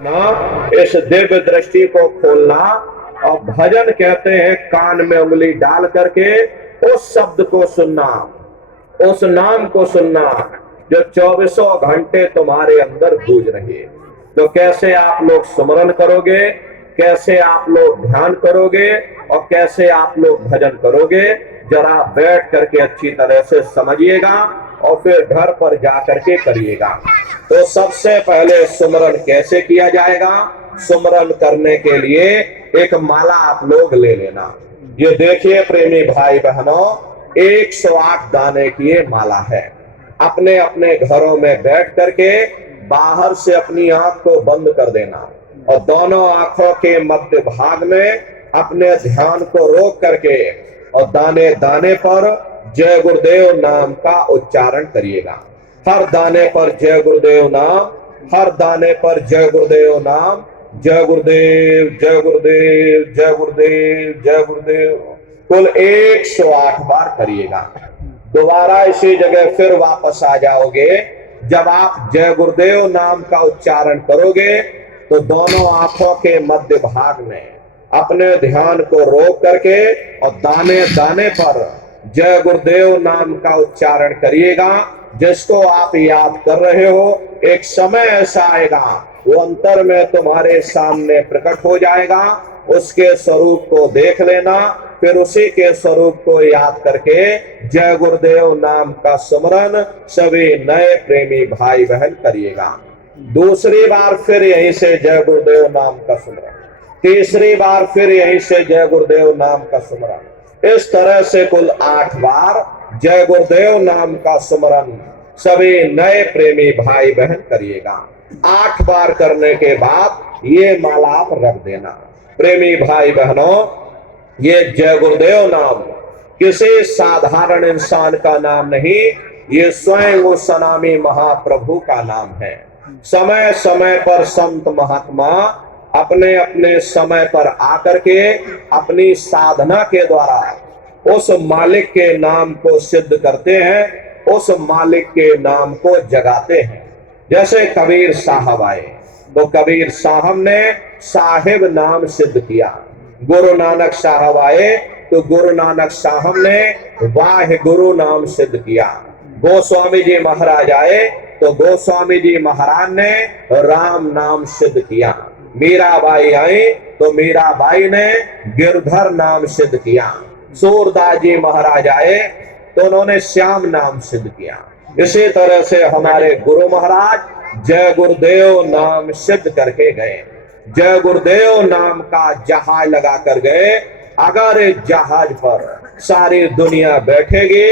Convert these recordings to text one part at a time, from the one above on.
ना इस दिव्य दृष्टि को खोलना। और भजन कहते हैं कान में उंगली डाल करके उस शब्द को सुनना, उस नाम को सुनना जो चौबीसों घंटे तुम्हारे अंदर गूंज रही है। तो कैसे आप लोग सुमरन करोगे, कैसे आप लोग ध्यान करोगे और कैसे आप लोग भजन करोगे, जरा बैठ करके अच्छी तरह से समझिएगा और फिर घर पर जा करके करिएगा। तो सबसे पहले सुमरन कैसे किया जाएगा? सुमरन करने के लिए एक माला आप लोग ले लेना। ये देखिए प्रेमी भाई बहनों, 108 दाने की ये माला है। अपने अपने घरों में बैठ करके बाहर से अपनी आंख को बंद कर देना और दोनों आंखों के मध्य भाग में अपने ध्यान को रोक करके और दाने दाने पर जय गुरुदेव नाम का उच्चारण करिएगा। हर दाने पर जय गुरुदेव नाम, हर दाने पर जय गुरुदेव नाम, जय गुरुदेव जय गुरुदेव जय गुरुदेव जय गुरुदेव, कुल 108 बार करिएगा। दोबारा इसी जगह फिर वापस आ जाओगे। जब आप जय गुरुदेव नाम का उच्चारण करोगे तो दोनों आंखों के मध्य भाग में अपने ध्यान को रोक करके और दाने दाने पर जय गुरुदेव नाम का उच्चारण करिएगा। जिसको आप याद कर रहे हो, एक समय ऐसा आएगा वो अंतर में तुम्हारे सामने प्रकट हो जाएगा। उसके स्वरूप को देख लेना, फिर उसी के स्वरूप को याद करके जय गुरुदेव नाम का सुमरन सभी नए प्रेमी भाई बहन करिएगा। दूसरी बार फिर यहीं से जय गुरुदेव नाम का सुमरन, तीसरी बार फिर यहीं से जय गुरुदेव नाम का सुमरन। इस तरह से कुल 8 बार जय गुरुदेव नाम का सुमरन सभी नए प्रेमी भाई बहन करिएगा। 8 बार करने के बाद ये माला आप रख देना। प्रेमी भाई बहनों, ये जय गुरुदेव नाम किसी साधारण इंसान का नाम नहीं, ये स्वयं उस सनामी महाप्रभु का नाम है। समय समय पर संत महात्मा अपने अपने समय पर आकर के अपनी साधना के द्वारा उस मालिक के नाम को सिद्ध करते हैं, उस मालिक के नाम को जगाते हैं। जैसे कबीर साहब आए तो कबीर साहब ने साहिब नाम सिद्ध किया। गुरु नानक साहब आए तो गुरु नानक साहब ने वाहे गुरु नाम सिद्ध किया। गोस्वामी जी महाराज आए तो गोस्वामी जी महाराज ने राम नाम सिद्ध किया। मीराबाई आई तो मीराबाई ने गिरधर नाम सिद्ध किया। सूरदास जी महाराज आए तो उन्होंने श्याम नाम सिद्ध किया। इसी तरह से हमारे गुरु महाराज जय गुरुदेव नाम सिद्ध करके गए। जय गुरुदेव नाम का जहाज लगा कर गए। अगर इस जहाज पर सारी दुनिया बैठेगी,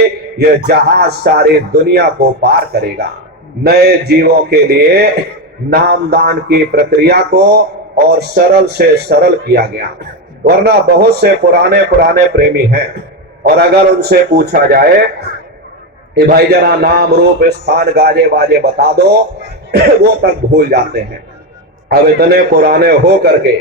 यह जहाज सारी दुनिया को पार करेगा। नए जीवों के लिए नामदान की प्रक्रिया को और सरल से सरल किया गया। वरना बहुत से पुराने पुराने प्रेमी हैं और अगर उनसे पूछा जाए कि भाई जरा नाम रूप स्थान गाजे बाजे बता दो, वो तक भूल जाते हैं। अब इतने पुराने हो करके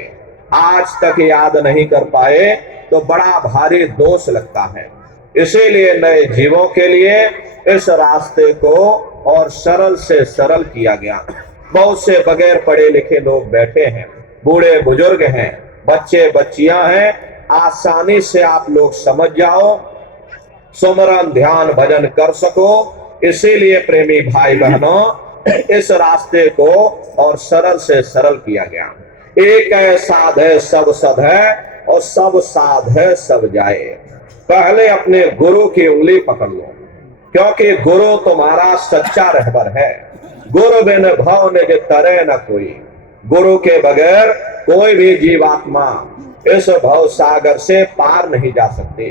आज तक याद नहीं कर पाए तो बड़ा भारी दोष लगता है। इसीलिए नए जीवों के लिए इस रास्ते को और सरल से सरल किया गया। बहुत से बगैर पढ़े लिखे लोग बैठे हैं, बूढ़े बुजुर्ग हैं, बच्चे बच्चियां हैं, आसानी से आप लोग समझ जाओ, सुमरन ध्यान भजन कर सको। इसीलिए प्रेमी भाई बहनों, इस रास्ते को और सरल से सरल किया गया। एक है साध है सब सद है और सब साध है सब जाए। पहले अपने गुरु की उंगली पकड़ लो, क्योंकि गुरु तुम्हारा सच्चा रहबर है। गुरु बिन भव निज तरे न कोई, गुरु के बगैर कोई भी जीवात्मा इस भव सागर से पार नहीं जा सकती।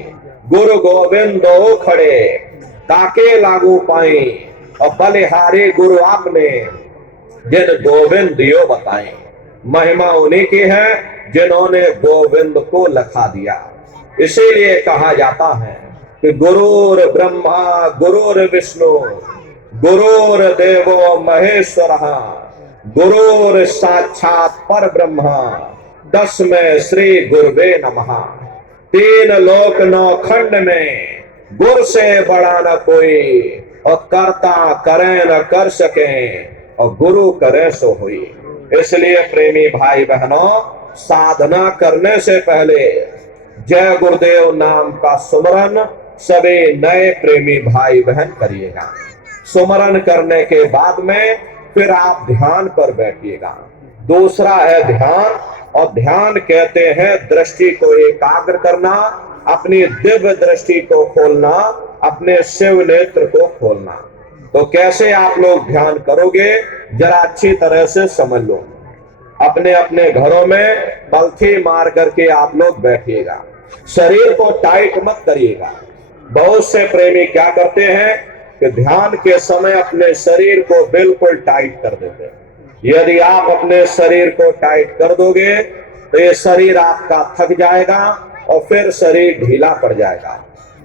गुरु गोविंदो खड़े ताके लागू पाई और बलिहारी गुरु आपने जिन गोविंद दियो बताए। महिमा उन्हीं की है जिन्होंने गोविंद को लखा दिया। इसीलिए कहा जाता है कि गुरुर ब्रह्मा गुरुर विष्णु गुरुर देवो महेश्वर, गुरुर साक्षात पर ब्रह्मा तस्मै श्री गुरुवे नमः। 3 लोक 9 खंड में गुरु से बड़ा न कोई, और कर्ता करे न कर सके और गुरु करे सो हुई। इसलिए प्रेमी भाई बहनों, साधना करने से पहले जय गुरुदेव नाम का सुमरन सभी नए प्रेमी भाई बहन करिएगा। सुमरन करने के बाद में फिर आप ध्यान पर बैठिएगा। दूसरा है ध्यान, और ध्यान कहते हैं दृष्टि को एकाग्र करना, अपनी दिव्य दृष्टि को खोलना, अपने शिव नेत्र को खोलना। तो कैसे आप लोग ध्यान करोगे, जरा अच्छी तरह से समझ लो। अपने अपने घरों में पलथी मार करके आप लोग बैठिएगा, शरीर को टाइट मत करिएगा। बहुत से प्रेमी क्या करते हैं कि ध्यान के समय अपने शरीर को बिल्कुल टाइट कर देते हैं। यदि आप अपने शरीर को टाइट कर दोगे तो ये शरीर आपका थक जाएगा और फिर शरीर ढीला पड़ जाएगा।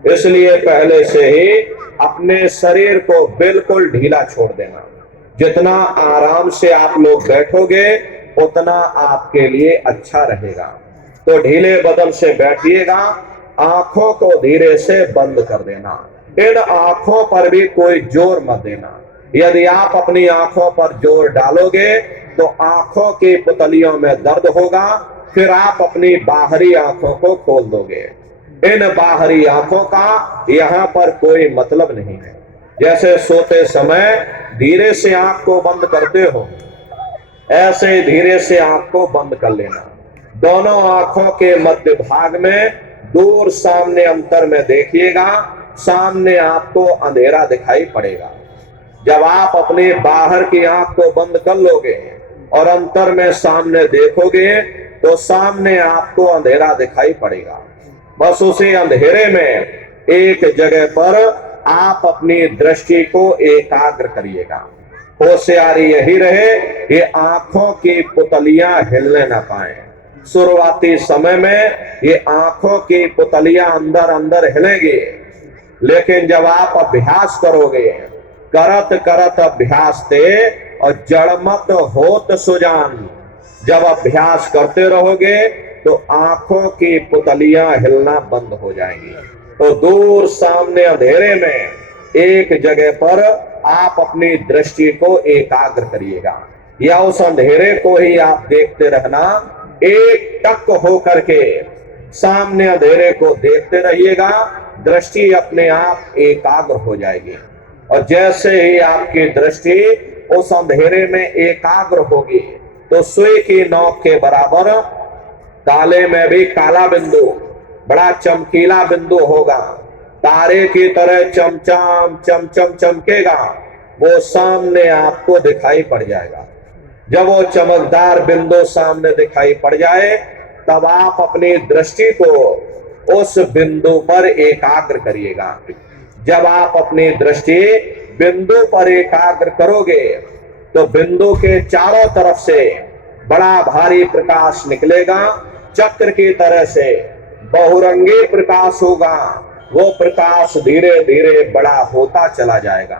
इसलिए पहले से ही अपने शरीर को बिल्कुल ढीला छोड़ देना। जितना आराम से आप लोग बैठोगे उतना आपके लिए अच्छा रहेगा। तो ढीले बदन से बैठिएगा, आंखों को धीरे से बंद कर देना। इन आंखों पर भी कोई जोर मत देना। यदि आप अपनी आंखों पर जोर डालोगे तो आंखों की पुतलियों में दर्द होगा, फिर आप अपनी बाहरी आंखों को खोल दोगे। इन बाहरी आंखों का यहाँ पर कोई मतलब नहीं है। जैसे सोते समय धीरे से आंख को बंद करते हो, ऐसे धीरे से आंख को बंद कर लेना। दोनों आंखों के मध्य भाग में दूर सामने अंतर में देखिएगा, सामने आपको अंधेरा दिखाई पड़ेगा। जब आप अपने बाहर की आंख को बंद कर लोगे और अंतर में सामने देखोगे तो सामने आपको अंधेरा दिखाई पड़ेगा। बस उसी अंधेरे में एक जगह पर आप अपनी दृष्टि को एकाग्र करिएगा। होशियारी यही रहे कि आंखों की पुतलियां हिलने न पाए। शुरुआती समय में ये आंखों की पुतलियां अंदर अंदर हिलेंगी, लेकिन जब आप अभ्यास करोगे, करत करत अभ्यास ते और जड़मत होत सुजान, जब अभ्यास करते रहोगे तो आंखों की पुतलियां हिलना बंद हो जाएंगी। तो दूर सामने अंधेरे में एक जगह पर आप अपनी दृष्टि को एकाग्र करिएगा, या उस अंधेरे को ही आप देखते रहना। एक टक हो करके सामने अंधेरे को देखते रहिएगा, दृष्टि अपने आप एकाग्र हो जाएगी। और जैसे ही आपकी दृष्टि उस अंधेरे में एकाग्र होगी तो सुई की नोक के बराबर काले में भी काला बिंदु, बड़ा चमकीला बिंदु होगा, तारे की तरह चमचम चमचम चमकेगा, वो सामने आपको दिखाई पड़ जाएगा। जब वो चमकदार बिंदु सामने दिखाई पड़ जाए तब आप अपनी दृष्टि को उस बिंदु पर एकाग्र करिएगा। जब आप अपनी दृष्टि बिंदु पर एकाग्र करोगे तो बिंदु के चारों तरफ से बड़ा भारी प्रकाश निकलेगा, चक्र की तरह से बहुरंगी प्रकाश होगा। वो प्रकाश धीरे धीरे बड़ा होता चला जाएगा।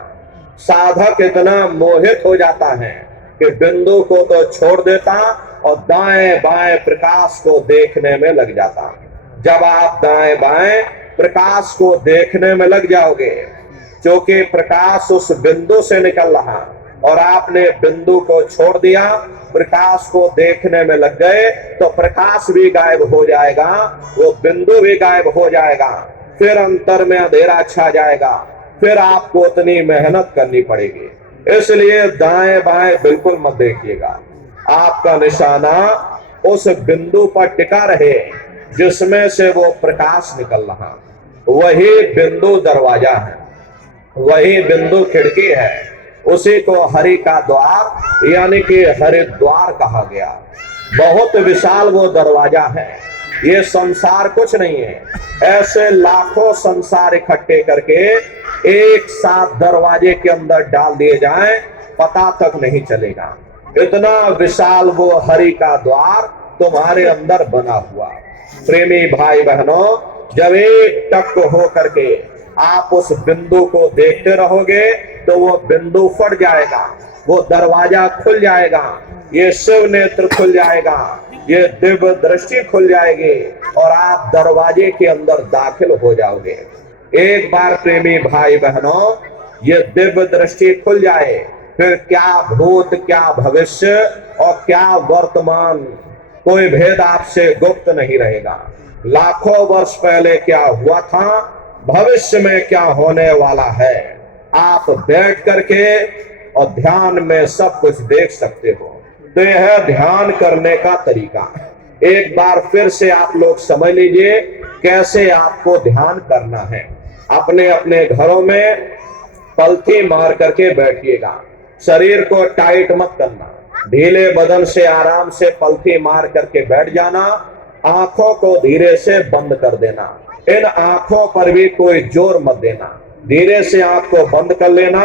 साधक इतना मोहित हो जाता है कि बिंदु को तो छोड़ देता और दाएं बाएं प्रकाश को देखने में लग जाता। जब आप दाएं बाएं प्रकाश को देखने में लग जाओगे, क्योंकि प्रकाश उस बिंदु से निकल रहा और आपने बिंदु को छोड़ दिया, प्रकाश को देखने में लग गए, तो प्रकाश भी गायब हो जाएगा, वो बिंदु भी गायब हो जाएगा, फिर अंतर में अंधेरा छा जाएगा, फिर आपको उतनी मेहनत करनी पड़ेगी। इसलिए दाएं बाएं बिल्कुल मत देखिएगा। आपका निशाना उस बिंदु पर टिका रहे जिसमें से वो प्रकाश निकल रहा। वही बिंदु दरवाजा है, वही बिंदु खिड़की है, उसी को हरि का द्वार यानी कि हरिद्वार कहा गया। बहुत विशाल वो दरवाजा है। ये संसार कुछ नहीं है। ऐसे लाखों संसार इकट्ठे करके एक साथ दरवाजे के अंदर डाल दिए जाएं, पता तक नहीं चलेगा। इतना विशाल वो हरि का द्वार तुम्हारे अंदर बना हुआ। प्रेमी भाई बहनों, जब एक टक हो करके आप उस बिंदु को देखते रहोगे तो वो बिंदु फट जाएगा, वो दरवाजा खुल जाएगा, ये शिव नेत्र खुल जाएगा, ये दिव्य दृष्टि खुल जाएगी और आप दरवाजे के अंदर दाखिल हो जाओगे। एक बार प्रेमी भाई बहनों ये दिव्य दृष्टि खुल जाए फिर क्या भूत, क्या भविष्य और क्या वर्तमान, कोई भेद आपसे गुप्त नहीं रहेगा। लाखों वर्ष पहले क्या हुआ था, भविष्य में क्या होने वाला है, आप बैठ करके और ध्यान में सब कुछ देख सकते हो। तो यह है ध्यान करने का तरीका। एक बार फिर से आप लोग समझ लीजिए कैसे आपको ध्यान करना है। अपने अपने घरों में पलथी मार करके बैठिएगा, शरीर को टाइट मत करना, ढीले बदन से आराम से पलथी मार करके बैठ जाना। आंखों को धीरे से बंद कर देना, इन आंखों पर भी कोई जोर मत देना, धीरे से आंख को बंद कर लेना।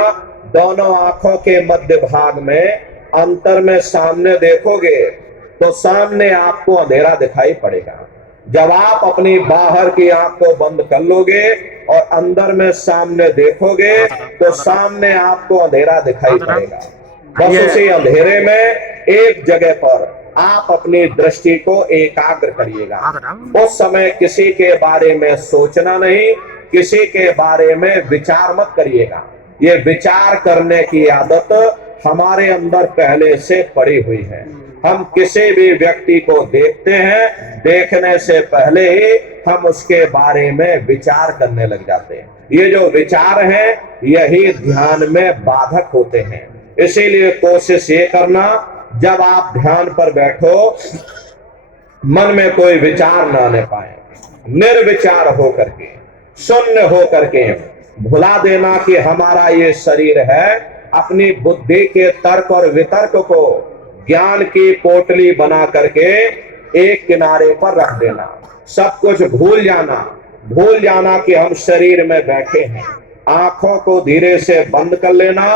दोनों आंखों के मध्य भाग में अंतर में सामने देखोगे तो सामने आपको अंधेरा दिखाई पड़ेगा। जब आप अपनी बाहर की आंख को बंद कर लोगे और अंदर में सामने देखोगे तो सामने आपको अंधेरा दिखाई पड़ेगा। बस उसी अंधेरे में एक जगह पर आप अपनी दृष्टि को एकाग्र करिएगा। उस समय किसी के बारे में सोचना नहीं, किसी के बारे में विचार मत करिएगा। ये विचार करने की आदत हमारे अंदर पहले से पड़ी हुई है। हम किसी भी व्यक्ति को देखते हैं, देखने से पहले ही हम उसके बारे में विचार करने लग जाते हैं। ये जो विचार हैं यही ध्यान में बाधक होते हैं। इसीलिए कोशिश ये करना, जब आप ध्यान पर बैठो मन में कोई विचार ना आने पाए, निर्विचार हो करके, शून्य हो करके भुला देना कि हमारा ये शरीर है। अपनी बुद्धि के तर्क और वितर्क को ज्ञान की पोटली बना करके एक किनारे पर रख देना, सब कुछ भूल जाना कि हम शरीर में बैठे हैं। आंखों को धीरे से बंद कर लेना,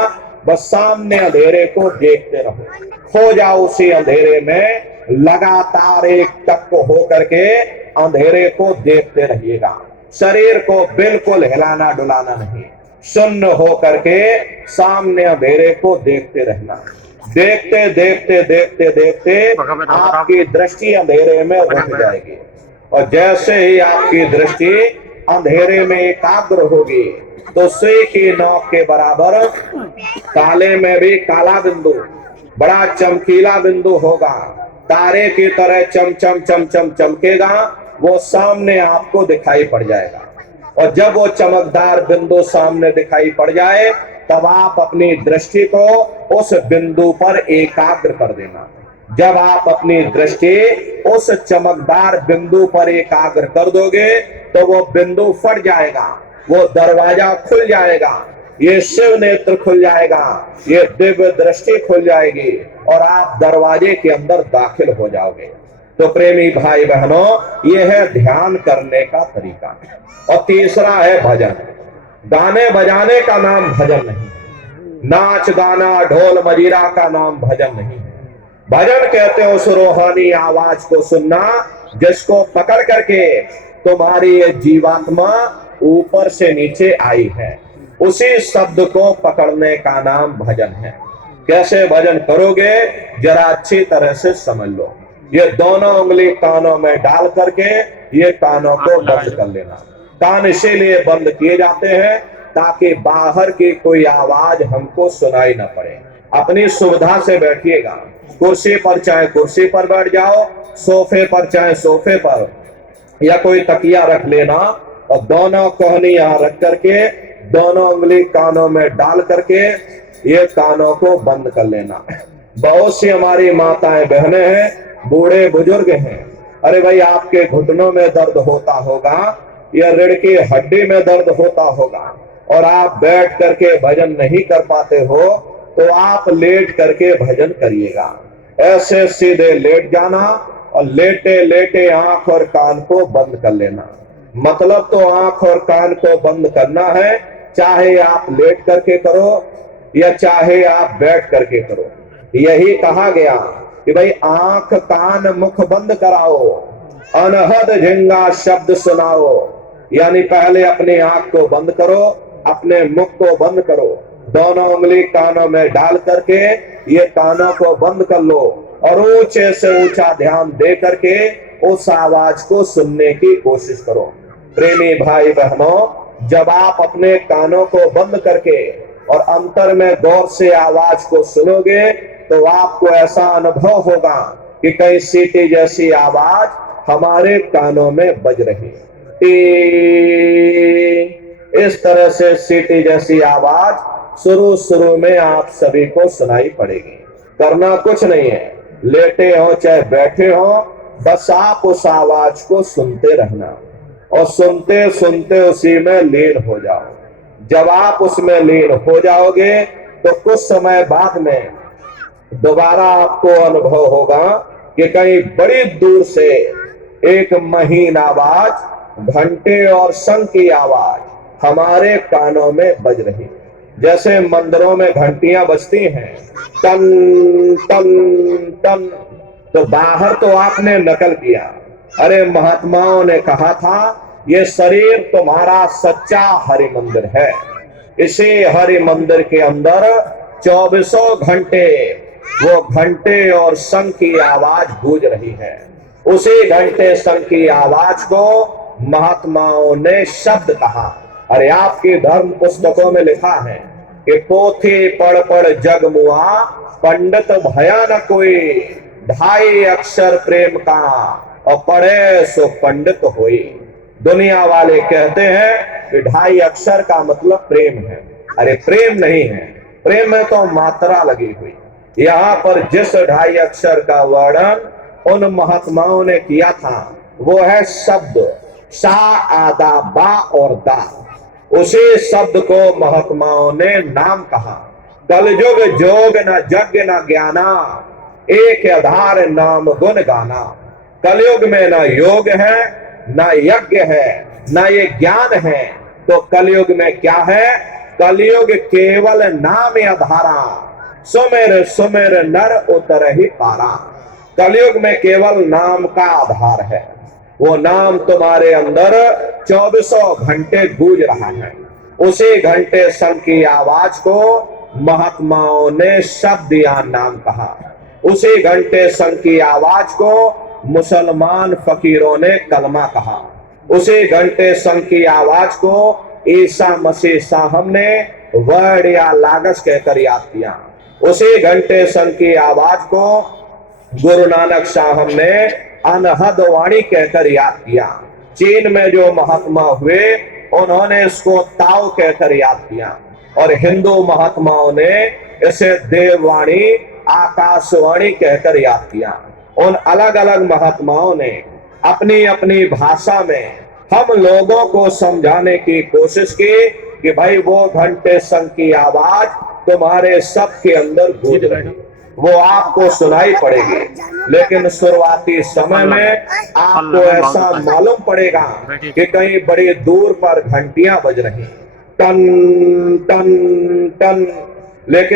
बस सामने अंधेरे को देखते रहो, खो जाओ उसी अंधेरे में। लगातार एक टक हो करके अंधेरे को देखते रहिएगा, शरीर को बिल्कुल हिलाना डुलाना नहीं, शून्य हो करके सामने अंधेरे को देखते रहना। देखते देखते देखते देखते आपकी दृष्टि अंधेरे में रुक जाएगी और जैसे ही आपकी दृष्टि अंधेरे में एकाग्र होगी तो सुई की नोक के बराबर काले में भी काला बिंदु, बड़ा चमकीला बिंदु होगा, तारे की तरह चम चम चम चम चमकेगा, वो सामने आपको दिखाई पड़ जाएगा। और जब वो चमकदार बिंदु सामने दिखाई पड़ जाए तब आप अपनी दृष्टि को उस बिंदु पर एकाग्र कर देना। जब आप अपनी दृष्टि उस चमकदार बिंदु पर एकाग्र कर दोगे तो वो बिंदु फट जाएगा, वो दरवाजा खुल जाएगा, ये शिव नेत्र खुल जाएगा, ये दिव्य दृष्टि खुल जाएगी और आप दरवाजे के अंदर दाखिल हो जाओगे। तो प्रेमी भाई बहनों, ये है ध्यान करने का तरीका। और तीसरा है भजन। गाने बजाने का नाम भजन नहीं, नाच गाना ढोल मजीरा का नाम भजन नहीं है। भजन कहते हो उस रूहानी आवाज को सुनना जिसको पकड़ करके तुम्हारी ये जीवात्मा ऊपर से नीचे आई है, उसी शब्द को पकड़ने का नाम भजन है। कैसे भजन करोगे जरा अच्छी तरह से समझ लो। ये दोनों उंगली कानों में डाल करके ये कानों को बंद कर लेना। कान इसीलिए बंद किए जाते हैं ताकि बाहर की कोई आवाज हमको सुनाई ना पड़े। अपनी सुविधा से बैठिएगा, कुर्सी पर चाहे कुर्सी पर बैठ जाओ, सोफे पर चाहे सोफे पर, या कोई तकिया रख लेना और दोनों कोहनी यहाँ रख करके दोनों उंगली कानों में डाल करके ये कानों को बंद कर लेना। बहुत सी हमारी माताएं बहनें हैं, बूढ़े बुजुर्ग हैं, अरे भाई आपके घुटनों में दर्द होता होगा या रीढ़ की हड्डी में दर्द होता होगा और आप बैठ करके भजन नहीं कर पाते हो तो आप लेट करके भजन करिएगा। ऐसे सीधे लेट जाना और लेटे लेटे आंख और कान को बंद कर लेना। मतलब तो आंख और कान को बंद करना है, चाहे आप लेट करके करो या चाहे आप बैठ करके करो। यही कहा गया कि भाई आंख कान मुख बंद कराओ, अनहद झिंगा शब्द सुनाओ। यानी पहले अपनी आंख को बंद करो, अपने मुख को बंद करो, दोनों उंगली कानों में डाल करके ये कानों को बंद कर लो और ऊंचे से ऊंचा ध्यान दे करके उस आवाज को सुनने की कोशिश करो। प्रेमी भाई बहनों, जब आप अपने कानों को बंद करके और अंतर में गौर से आवाज को सुनोगे तो आपको ऐसा अनुभव होगा कि कहीं सीटी जैसी आवाज हमारे कानों में बज रही है। इस तरह से सीटी जैसी आवाज शुरू में आप सभी को सुनाई पड़ेगी। करना कुछ नहीं है, लेटे हो चाहे बैठे हो, बस आप उस आवाज को सुनते रहना और सुनते सुनते उसी में लीन हो जाओ। जब आप उसमें लीन हो जाओगे तो कुछ समय बाद में दोबारा आपको अनुभव होगा कि कहीं बड़ी दूर से एक महीन आवाज, घंटे और शंख की आवाज हमारे कानों में बज रही है। जैसे मंदिरों में घंटियां बजती हैं, टन टन टन, तो बाहर तो आपने नकल किया। अरे महात्माओं ने कहा था ये शरीर तुम्हारा सच्चा हरि मंदिर है। इसी हरि मंदिर के अंदर 24 घंटे वो घंटे और शंख की आवाज गूंज रही है। उसी घंटे शंख की आवाज को महात्माओं ने शब्द कहा। अरे आपकी धर्म पुस्तकों में लिखा है कि पोथी पढ़ जग मुआ, पंडित भया न कोई, 2.5 अक्षर प्रेम का और पढ़े सो पंडित होई। दुनिया वाले कहते हैं कि 2.5 अक्षर का मतलब प्रेम है। अरे प्रेम नहीं है, प्रेम में तो मात्रा लगी हुई। यहाँ पर जिस 2.5 अक्षर का वर्णन उन महात्माओं ने किया था वो है शब्द सा, आदा, बा और दा। उसी शब्द को महात्माओं ने नाम कहा। कलयुग जोग न यज्ञ न ज्ञाना, एक आधार नाम गुण गाना। कलयुग में न योग है, न यज्ञ है, न ये ज्ञान है, तो कलयुग में क्या है? कलयुग केवल नाम आधारा, सुमेर सुमेर नर उतर ही पारा। कलयुग में केवल नाम का आधार है। वो नाम तुम्हारे अंदर 24 घंटे गूंज रहा है। उसी घंटे शंख की आवाज को महात्माओं ने शब्द या नाम कहा। उसी घंटे शंख की आवाज को मुसलमान फकीरों ने कलमा कहा। उसी घंटे शंख की आवाज को ईसा मसीह साहब ने वर्ड या लागस कहकर याद किया। उसी घंटे शंख की आवाज को गुरु नानक साहब ने अनहद वाणी कहकर याद किया। चीन में जो महात्मा हुए उन्होंने इसको ताओ कहकर याद किया और हिंदू महात्माओं ने इसे देववाणी, आकाशवाणी कहकर याद किया। उन अलग अलग महात्माओं ने अपनी अपनी भाषा में हम लोगों को समझाने की कोशिश की कि भाई वो घंटे शंख की आवाज तुम्हारे सबके अंदर गूंज रही, वो आपको सुनाई पड़ेगी। लेकिन शुरुआती समय में आपको ऐसा मालूम पड़ेगा कि कहीं बड़ी दूर पर घंटियां बज रही, टन टन टन, लेकिन